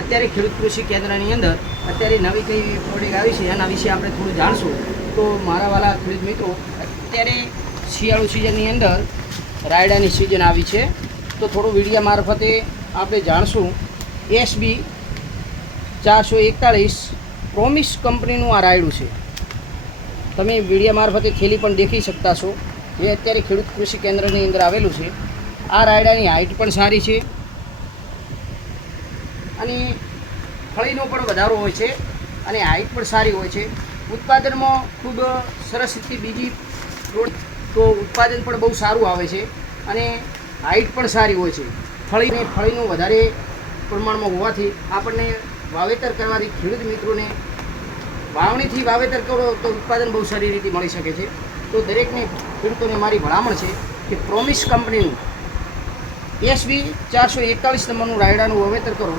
અત્યારે ખેડૂત કૃષિ કેન્દ્રની અંદર અત્યારે નવી કઈ પ્રોડક્ટ આવી છે, એના વિશે આપણે થોડું જાણશું. તો મારા વાલા ખેડૂત મિત્રો, અત્યારે શિયાળુ સિઝનની અંદર રાયડાની સિઝન આવી છે. તો થોડું વિડીયા મારફતે આપણે જાણશું એસબી ચારસો એકતાળીસ પ્રોમિસ કંપનીનું આ રાયડું છે. તમે વિડીયા મારફતે થેલી પણ દેખી શકતા છો. જે અત્યારે ખેડૂત કૃષિ કેન્દ્રની અંદર આવેલું છે. આ રાયડાની હાઇટ પણ સારી છે. અને ફળીનો પણ વધારો હોય છે અને હાઇટ પણ સારી હોય છે. ઉત્પાદનમાં ખૂબ સરસ રીતે બીજી તો ઉત્પાદન પણ બહુ સારું આવે છે અને હાઇટ પણ સારી હોય છે. ફળીને ફળીનું વધારે પ્રમાણમાં હોવાથી આપણને વાવેતર કરવાથી ખેડૂત મિત્રોને વાવણીથી વાવેતર કરો તો ઉત્પાદન બહુ સારી રીતે મળી શકે છે. તો દરેકને ખેડૂતોને મારી ભલામણ છે કે પ્રોમિસ કંપનીનું એસબી ચારસો એકતાળીસ નંબરનું રાયડાનું વાવેતર કરો.